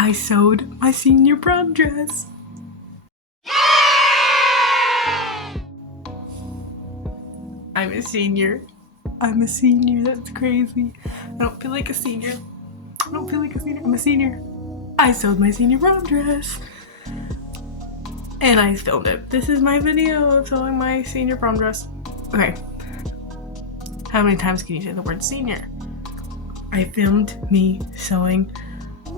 I sewed my senior prom dress. I'm a senior. I'm a senior. That's crazy. I don't feel like a senior. I'm a senior. I sewed my senior prom dress. And I filmed it. This is my video of sewing my senior prom dress. Okay. How many times can you say the word senior? I filmed me sewing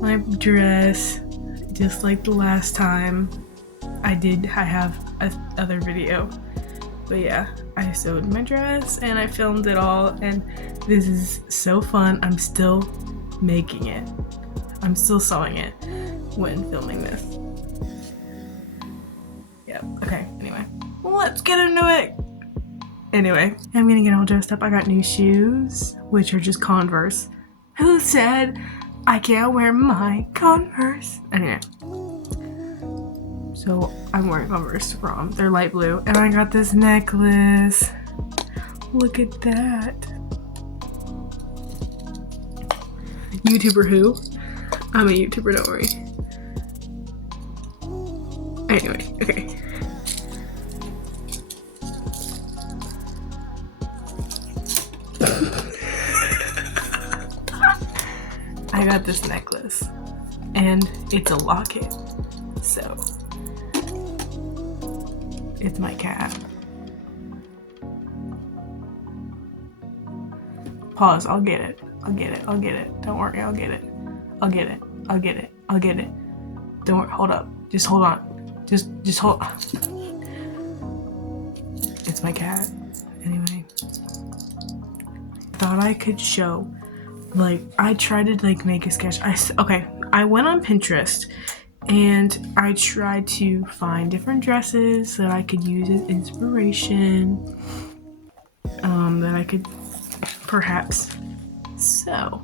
my dress just like the last time I have another video. But yeah, I sewed my dress and I filmed it all, and this is so fun. I'm still making it. I'm still sewing it when filming this. Yep, okay, anyway. Let's get into it! Anyway, I'm gonna get all dressed up. I got new shoes, which are just Converse. Who said I can't wear my Converse? Anyway. So I'm wearing Converse to prom. They're light blue. And I got this necklace. Look at that. YouTuber who? I'm a YouTuber, don't worry. Anyway, okay. I got this necklace. And it's a locket. So it's my cat. Pause, I'll get it. Don't worry, I'll get it. Don't worry, hold up. Just hold on. Just hold on. It's my cat. Anyway. Thought I could show, I tried to make a sketch. I went on Pinterest and I tried to find different dresses that I could use as inspiration, that I could perhaps sew.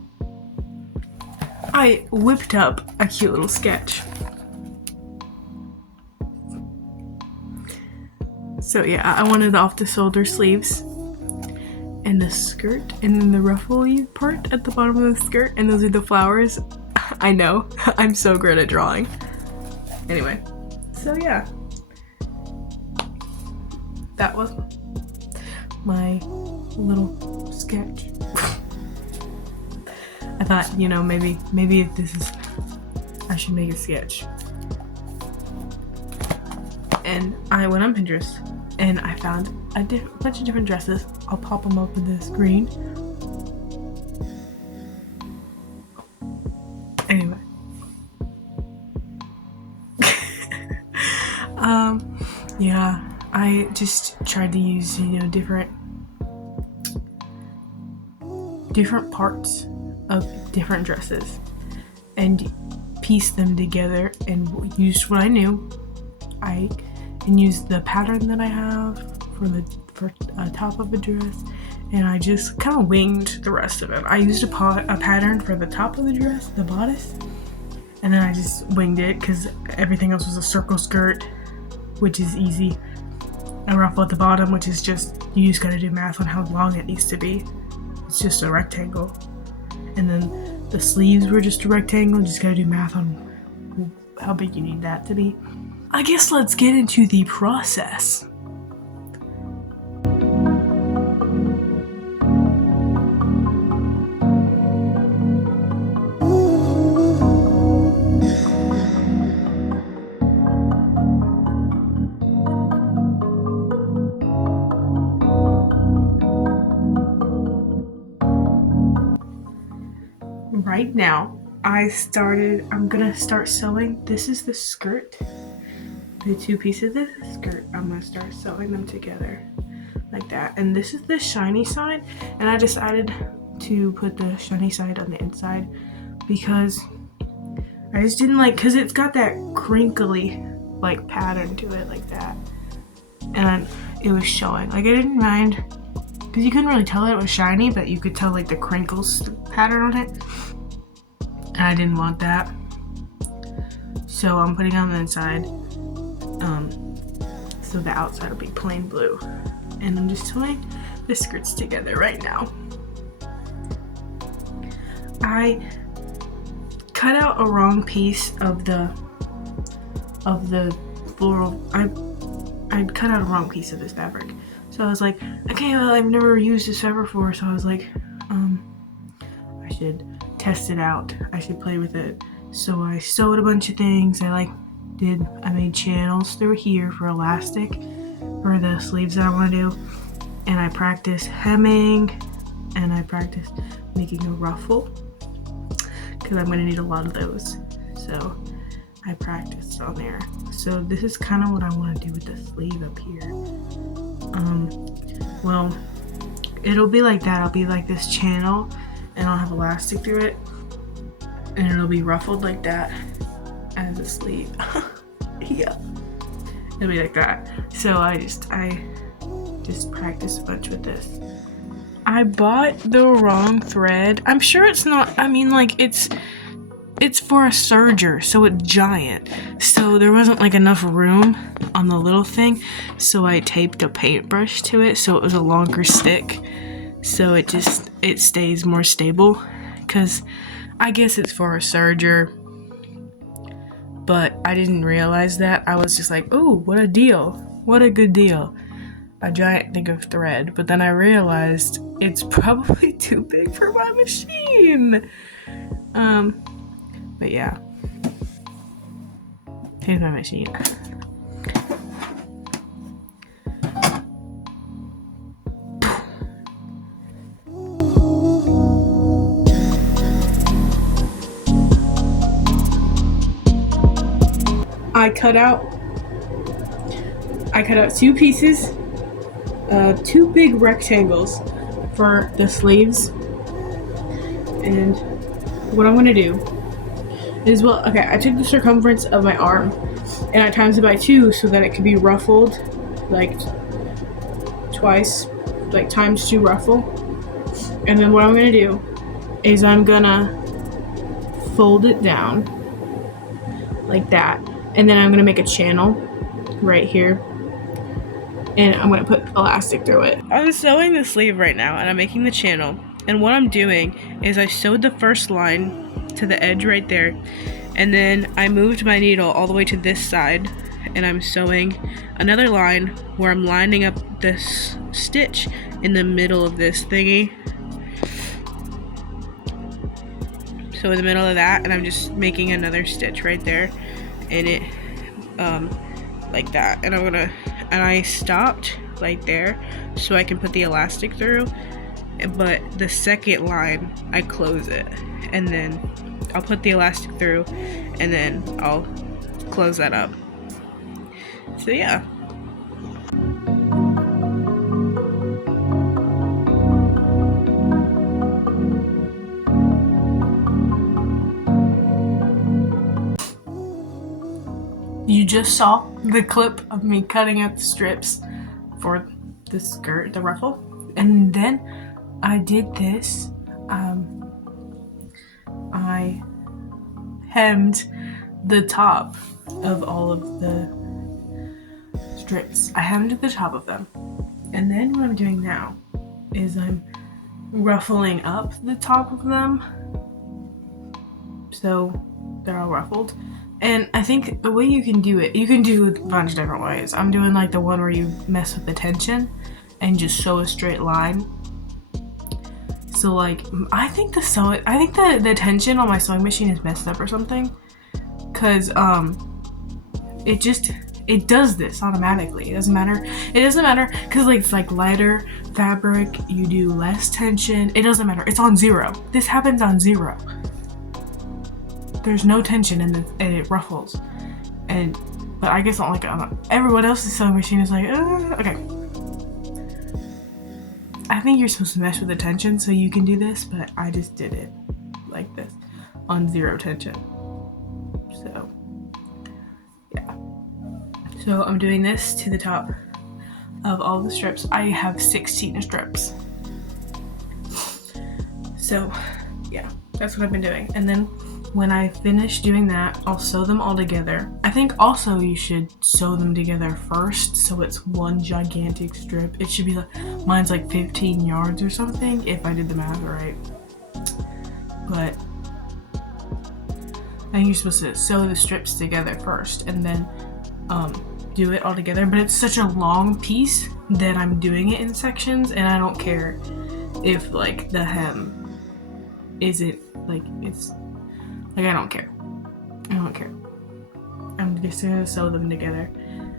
I whipped up a cute little sketch. So yeah, I wanted off the shoulder sleeves and the skirt and then the ruffly part at the bottom of the skirt, and those are the flowers. I know, I'm so great at drawing. Anyway, so yeah, that was my little sketch. I thought, maybe if this is, I should make a sketch. And I went on Pinterest and I found a bunch of different dresses. I'll pop them up in the screen. Anyway. Yeah, I just tried to use, different parts of different dresses and piece them together and used what I knew. And used the pattern that I have for top of a dress, and I just kind of winged the rest of it. I used a pattern for the top of the dress, the bodice, and then I just winged it because everything else was a circle skirt, which is easy, and ruffle at the bottom, which is just, you just gotta do math on how long it needs to be. It's just a rectangle. And then the sleeves were just a rectangle, just gotta do math on how big you need that to be. I guess let's get into the process. Right now, I'm gonna start sewing. This is the skirt. The two pieces of the skirt, I'm gonna start sewing them together like that. And this is the shiny side, and I decided to put the shiny side on the inside because I just didn't because it's got that crinkly pattern to it like that, and it was showing. I didn't mind because you couldn't really tell that it was shiny, but you could tell the crinkles pattern on it, and I didn't want that, so I'm putting it on the inside. So the outside will be plain blue, and I'm just sewing the skirts together right now. I cut out a wrong piece of the floral. I'd cut out a wrong piece of this fabric. So I was like, okay, well, I've never used this fabric before, so I was like, I should test it out. I should play with it. So I sewed a bunch of things. I made channels through here for elastic for the sleeves that I want to do. And I practiced hemming, and I practiced making a ruffle, because I'm going to need a lot of those. So I practiced on there. So this is kind of what I want to do with the sleeve up here. Well, it'll be like that. I'll be like this channel, and I'll have elastic through it, and it'll be ruffled like that as a sleeve. Yeah, it'll be like that. So I just practice a bunch with this. I bought the wrong thread. I'm sure it's not, I mean, like, it's for a serger, so it's giant. So there wasn't like enough room on the little thing, so I taped a paintbrush to it so it was a longer stick, so it stays more stable, because I guess it's for a serger, but I didn't realize that. I was just like, oh, what a deal, what a good deal, a giant thing of thread. But then I realized it's probably too big for my machine. But yeah, here's my machine. I cut out two pieces, two big rectangles for the sleeves, and what I'm gonna do is, well, okay, I took the circumference of my arm and I times it by 2 so that it could be ruffled like twice, like times 2 ruffle. And then what I'm gonna do is I'm gonna fold it down like that, and then I'm gonna make a channel right here, and I'm gonna put elastic through it. I'm sewing the sleeve right now, and I'm making the channel, and what I'm doing is I sewed the first line to the edge right there, and then I moved my needle all the way to this side, and I'm sewing another line where I'm lining up this stitch in the middle of this thingy. So in the middle of that, and I'm just making another stitch right there, and it like that, and I stopped right there so I can put the elastic through, but the second line I close it, and then I'll put the elastic through, and then I'll close that up. So yeah. You just saw the clip of me cutting out the strips for the skirt, the ruffle, and then I did this. I hemmed the top of all of the strips. I hemmed the top of them, and then what I'm doing now is I'm ruffling up the top of them so they're all ruffled. And I think the way you can do it, you can do it a bunch of different ways. I'm doing like the one where you mess with the tension and just sew a straight line. So like, I think the tension on my sewing machine is messed up or something, cause it does this automatically. It doesn't matter cause like it's like lighter fabric, you do less tension. It doesn't matter. It's on 0. This happens on 0. There's no tension and it ruffles. But I guess not like everyone else's sewing machine is like, okay. I think you're supposed to mess with the tension so you can do this, but I just did it like this on 0 tension. So yeah. So I'm doing this to the top of all the strips. I have 16 strips. So yeah, that's what I've been doing. And then when I finish doing that, I'll sew them all together. I think also you should sew them together first so it's one gigantic strip. It should be like, mine's like 15 yards or something if I did the math right. But And you're supposed to sew the strips together first and then do it all together. But it's such a long piece that I'm doing it in sections, and I don't care if like the hem isn't like it's like I don't care. I'm just gonna sew them together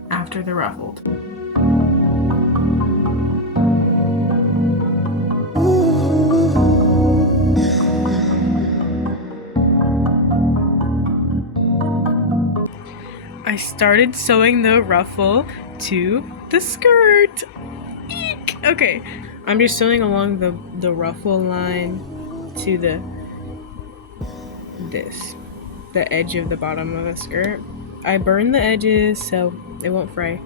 after they're ruffled. I started sewing the ruffle to the skirt. Eek! Okay, I'm just sewing along the ruffle line to the edge of the bottom of the skirt. I burned the edges so it won't fray,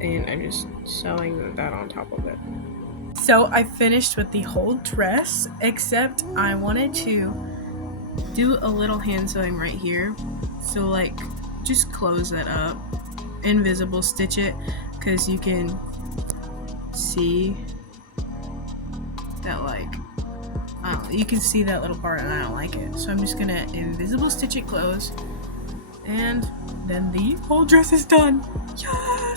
and I'm just sewing that on top of it. So I finished with the whole dress, except I wanted to do a little hand sewing right here. So like just close that up, invisible stitch it, because you can see that like you can see that little part and I don't like it. So I'm just gonna invisible stitch it close, and then the whole dress is done. Yay!